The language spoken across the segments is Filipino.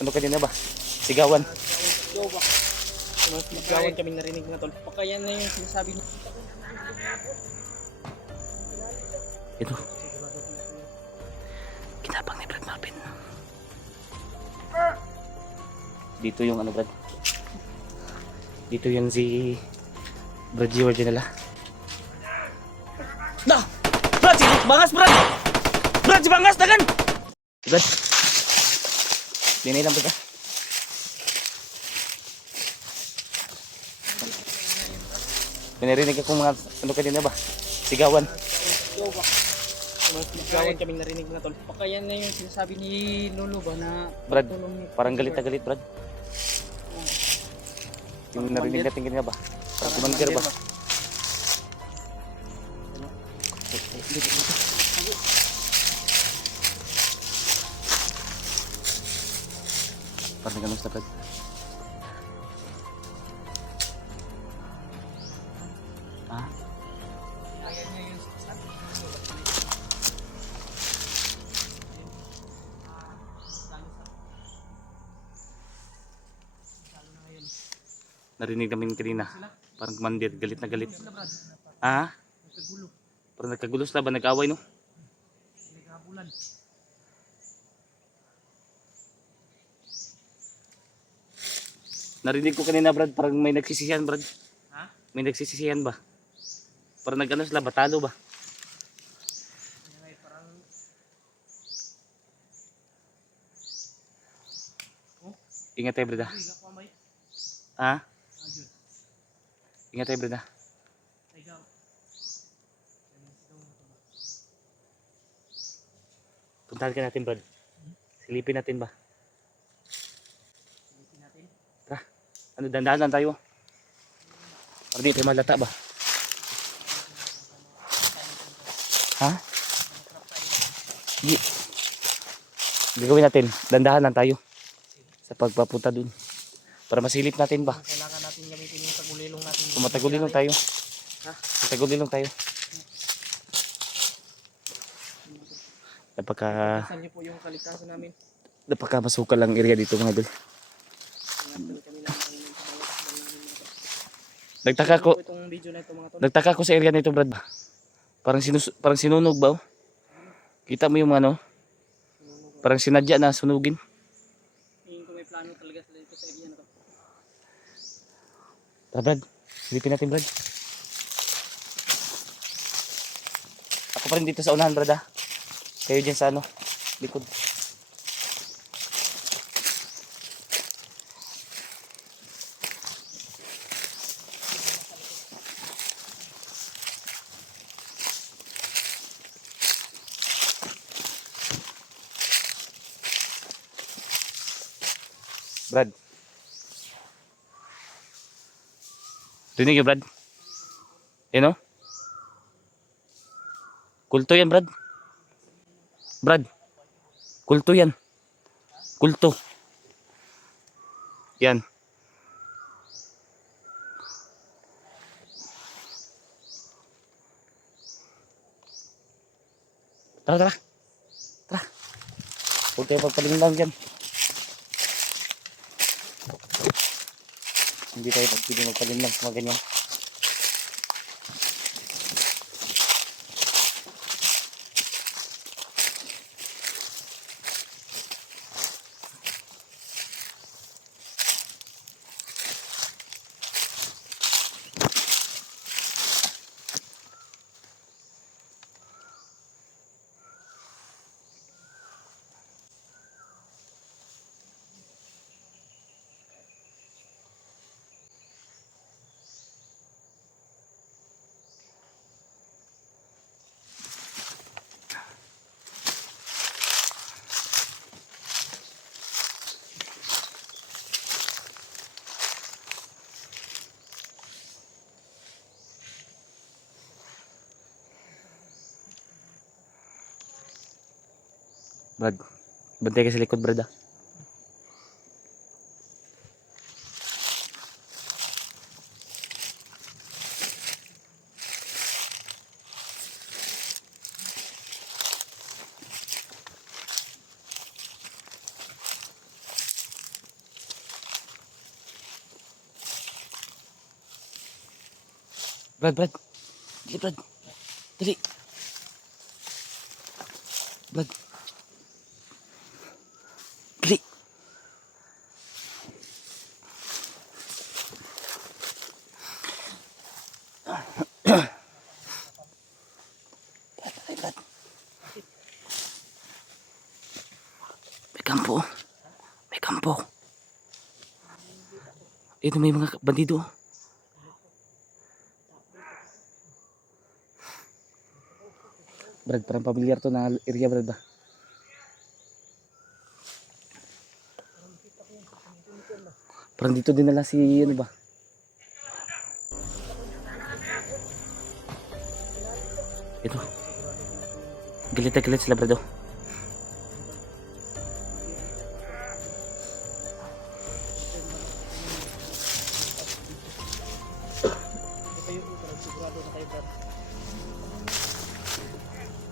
Ano kanina ba? Sigawan. Yo ba? Maggawan kaming narinig nga tol. Baka yan na yung sinasabi niya. Ito. Kinabang ni Brad Marvin. Dito yung ano Brad. Dito yung si Brad George nila. Nah! Brad! Si Bangas Brad! Brad! Si Bangas! Dagan! Brad! Dinay lang Brad. Pinarinig ako mga ano kanina ba? Sigawan. Yo ba? Maggawan kaming narinig nga tol. Baka yan na yung sinasabi ni Lolo ba na Brad, tulong ni parang galit na galit Brad. Yung narinig natin kanina ba? Parang commander ba? Parang ganun sa Brad. Ah? Kaya niya yung sinasabi ni Lolo ba? Narinig namin kanina. Parang commander, galit na galit. Ah? Nagkagulo. Parang nagkagulo sila ba? Nag-away no? Naghabulan. Narinig ko kanina Brad, parang may nagsisisihan Brad. Ha? May nagsisisihan ba? Parang nag-ano sila, batalo ba? Yan ay parang Ingat tayo Brad ah. Uy, ako amay. Ha? Ajun. Ingat tayo Brad ah. Ikaw. Puntahan ka natin Brad. Silipin natin ba? Silipin natin. Tara. Ano, dandahan lang tayo. Para di tayo malata ba? Ha? Di. Gagawin natin. Dandahan lang tayo. Sa pagpapunta dun. Para masilip natin ba? Kailangan natin gamitin yung tagulilong natin. Tumatagulin tayo. Ha? Matagulin tayo. Saan niyo po yung kalikasan namin? Napaka masukal lang area dito mga idol. Ingatan kami lang kami ng Nagtaka ko, itong video na ito mga tol. nagtaka ko sa area nito Brad ba? Parang sinunog ba? Oh? Kita mo yung ano? Parang sinadya na sunugin. Tingin ko may plano talaga sila dito sa area na to. Tara Brad, silipin natin Brad. Ako pa rin dito sa unahan Brad ah. Kayo dyan sa ano, likod. Brad. Rinig yun Brad. Yan o. Kulto yan Brad. Brad. Kulto yan. Kulto. Yan. Tara, tara. Tara. Huwag tayo pagpalinlang dyan. Hindi tayo pagpili magpalinlang sa mga ganyan. Brad, bantay ka sa likod, Brad ah. Brad, Brad. Dali, Brad. Dali. Brad. Dali. Dali, Brad. May kampo. May kampo. Ito may mga bandido. Brad, parang pamilyar to na area, Brad ba? Parang dito din nala si ano ba? Ito. Galit na galit sila, Brad. Oh.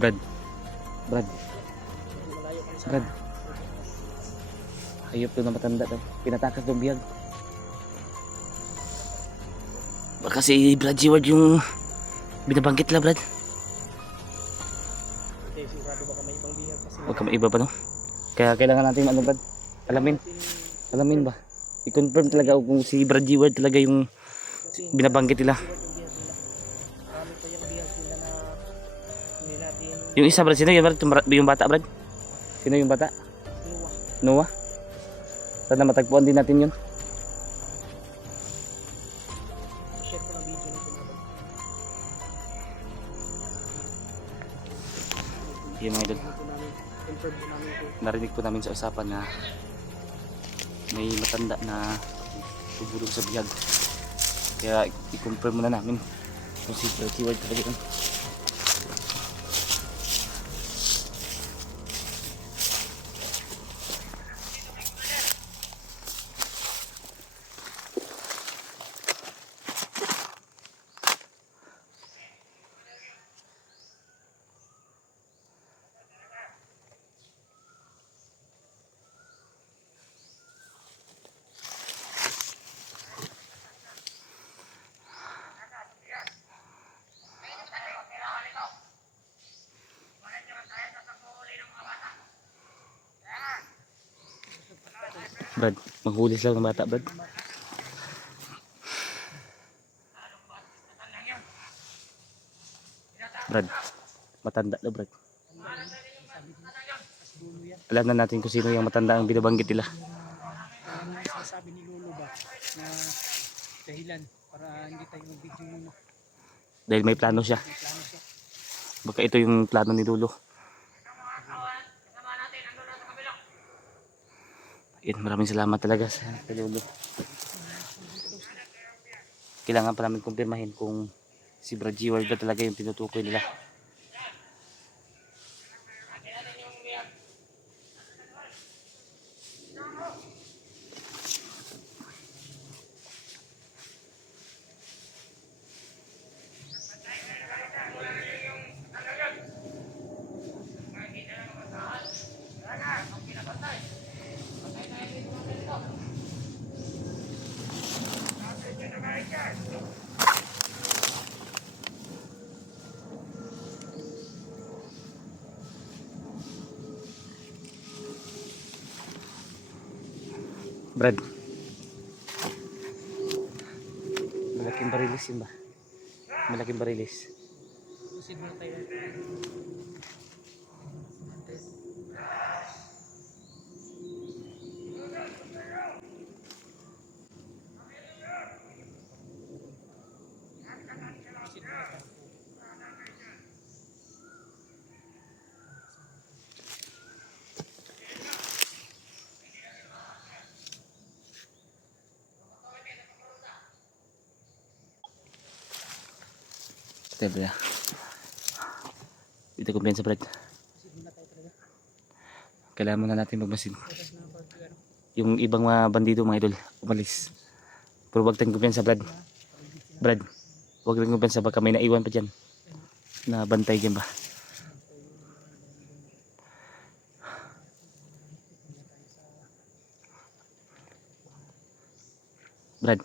Brad. Brad. Brad. Hayop to na matanda daw. Pinatakas daw biyag. Baka si Brad Jeward yung binabanggit la, Brad. Okay, sigurado baka may ibang bihag kasi. Huwag ka maiba pa, no? Kaya kailangan natin ano, Brad? Alamin. Alamin ba? I-confirm talaga kung si Brad Jeward talaga yung binabanggit nila. Marami pa yung bihag sila na hindi natin Yung isa, Brad, sino yun, Brad? Yung bata, Brad? Sino yung bata? luwa. Noah? Sana matagpuan din natin yun. I-share ko ng video nito mga bag. Yung mga idol. Ito namin, confirm po namin ito. Narinig po namin sa usapan na may matanda na bubulog sa biyag. Kaya i-confirm muna namin kung si Brad Jeward talaga yun. Brad, manghuli sila ng bata, Brad. Brad, matanda daw, Brad. Alam na natin kung sino yung matanda ang binabanggit nila. Ano yung sinasabi ni Lolo ba na dahilan para hindi tayo mag-video muna. Dahil may plano siya. May plano siya. Baka ito yung plano ni Lolo. Yan, maraming salamat talaga sa kay Lolo. Kailangan pa namin kumpirmahin kung si Brad Jeward ba talaga yung tinutukoy nila. Brad, malaking barilis yun ba? Malaking barilis. Proceed muna tayo. Step ya. Ito kumpiyansa, Brad. Proceed muna tayo talaga. Kailangan muna natin magmasid. Tapos na pag ano, Yung ibang mga bandido, mga idol, umalis. Pero wag tayong kumpiyansa, Brad. Brad, wag tayong kumpiyansa, baka may naiwan pa dyan. Na bantay dyan ba? Brad,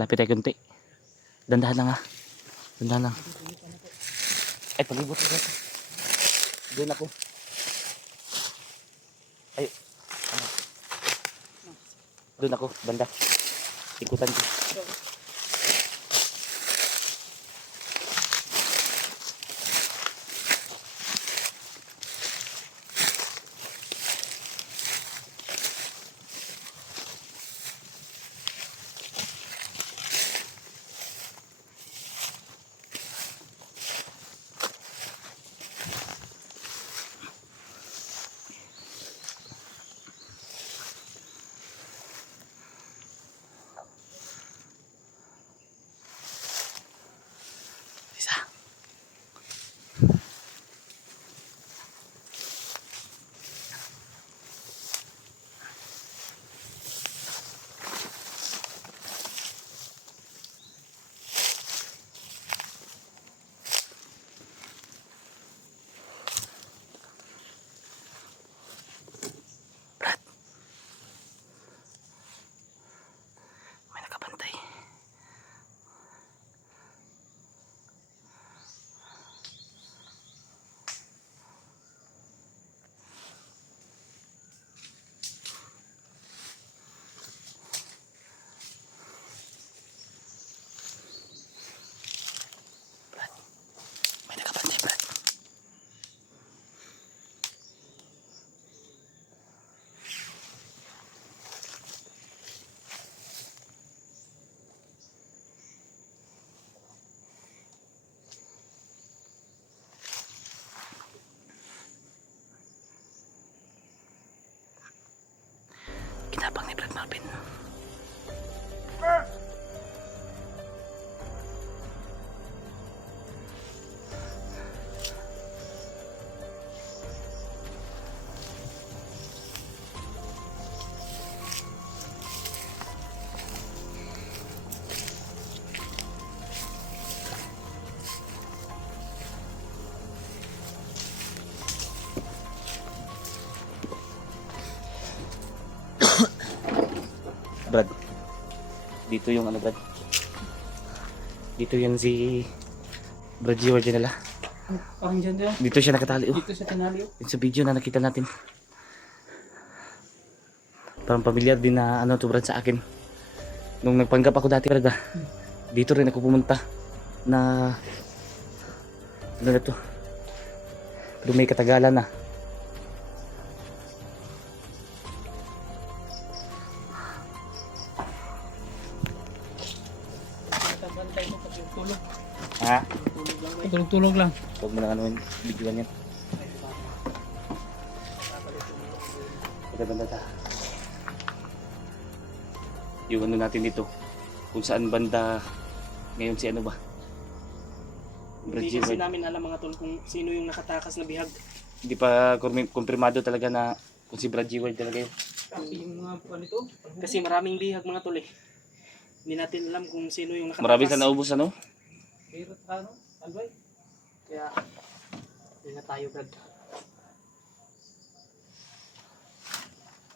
lapit tayo kunti. Dandahan lang ha. Dandahan lang. Ay, palibot. Doon ako. Ay, ano? Doon ako, banda. Ikutan ko. Isa. Brad. May nakabantay. Brad. May nakabantay, Brad. Kinabang ni Brad Marvin. Brad. Dito yung ano, Brad. Dito yan si Brad G. Nila. Parang dyan dyan. Dito siya nakatali. Oh. Dito sa tinali. Yung sa video na nakita natin. Parang pamilyar din na ano to, Brad, sa akin. Nung nagpanggap ako dati, Brad, dito rin ako pumunta na ano na to. Pero may katagalan na. Bantay mo pag yung tulog. Ha? Tulog lang. Huwag mo na ano yung videoan yan. Banda ta. Yung ano natin dito. Kung saan banda ngayon si ano ba? Hindi kasi namin alam mga tol kung sino yung nakatakas na bihag. Hindi pa kumpirmado talaga na kung si Brad G. talaga yun. Yung mga ano ito? Kasi maraming bihag mga tol eh. Hindi natin alam kung sino yung nakatakas. Marami sa naubos ano? Pero ano? Albay? Kaya, ingat tayo Brad.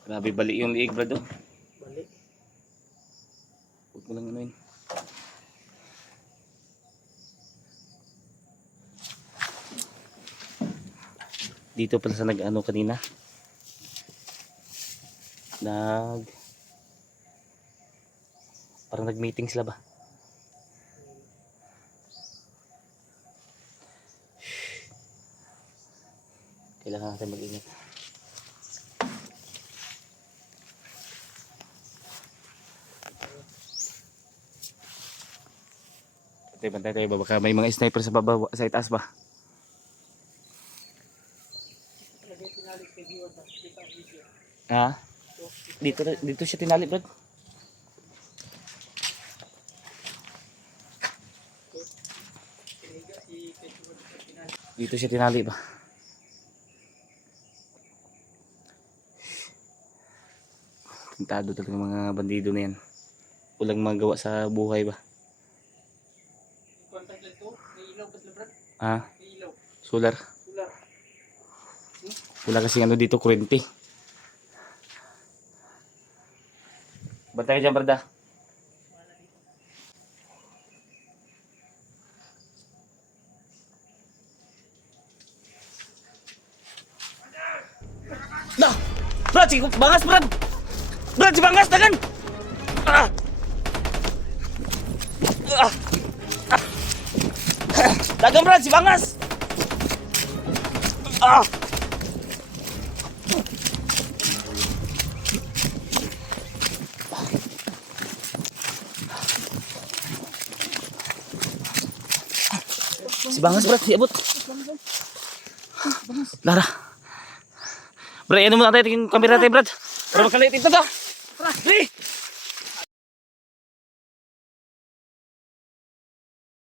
Grabe bali yung liig, Brad. Oh. Balik. Huwag mo lang ano yun. Dito pala sa nag-ano kanina. Parang nag-meeting sila ba? Kailangan natin mag-ingat. Bantay tayo ba? Baka may mga sniper sa baba, sa itaas ba? Ha? Dito siya tinali, Brad. Dito siya tinali ba? Tintado talaga mga bandido na yan. Walang magawa sa buhay ba? Ha? Solar. Wala kasi ano dito, kurente. Bantay ka dyan, Brad. Brad, si Bangas, Brad! Brad, si Bangas, dagan! Ah! Ah! Ah! Dagan, Brad, si Bangas! Ah! Si Bangas, Brad, iabot. Lara. Brad, ano mo natin yung kamera natin, Brad? Para makaliit ito to. Brad,